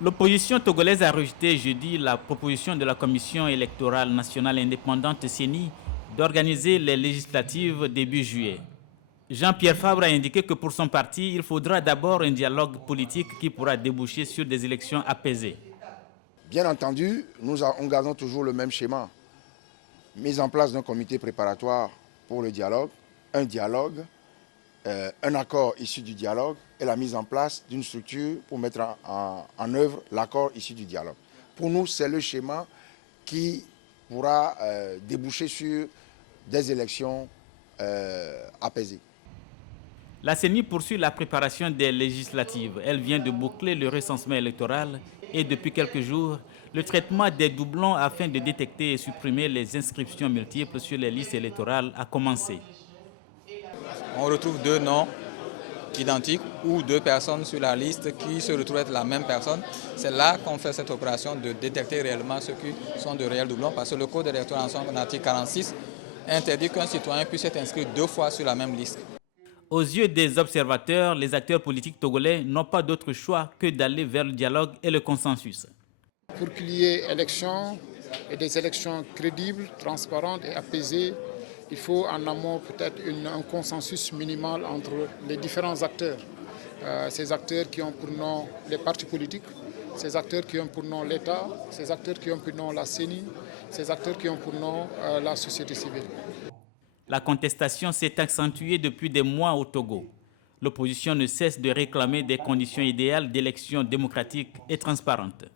L'opposition togolaise a rejeté jeudi la proposition de la Commission électorale nationale indépendante CENI d'organiser les législatives début juillet. Jean-Pierre Fabre a indiqué que pour son parti, il faudra d'abord un dialogue politique qui pourra déboucher sur des élections apaisées. Bien entendu, nous gardons toujours le même schéma. Mise en place d'un comité préparatoire pour le dialogue, un accord issu du dialogue et la mise en place d'une structure pour mettre en œuvre l'accord issu du dialogue. Pour nous, c'est le schéma qui pourra déboucher sur des élections apaisées. La CENI poursuit la préparation des législatives. Elle vient de boucler le recensement électoral et depuis quelques jours, le traitement des doublons afin de détecter et supprimer les inscriptions multiples sur les listes électorales a commencé. On retrouve deux noms identiques ou deux personnes sur la liste qui se retrouvent être la même personne. C'est là qu'on fait cette opération de détecter réellement ceux qui sont de réels doublons parce que le code électoral en son article 46 interdit qu'un citoyen puisse être inscrit deux fois sur la même liste. Aux yeux des observateurs, les acteurs politiques togolais n'ont pas d'autre choix que d'aller vers le dialogue et le consensus. Pour qu'il y ait élections et des élections crédibles, transparentes et apaisées, il faut en amont peut-être un consensus minimal entre les différents acteurs. Ces acteurs qui ont pour nom les partis politiques, ces acteurs qui ont pour nom l'État, ces acteurs qui ont pour nom la CENI, ces acteurs qui ont pour nom la société civile. La contestation s'est accentuée depuis des mois au Togo. L'opposition ne cesse de réclamer des conditions idéales d'élections démocratiques et transparentes.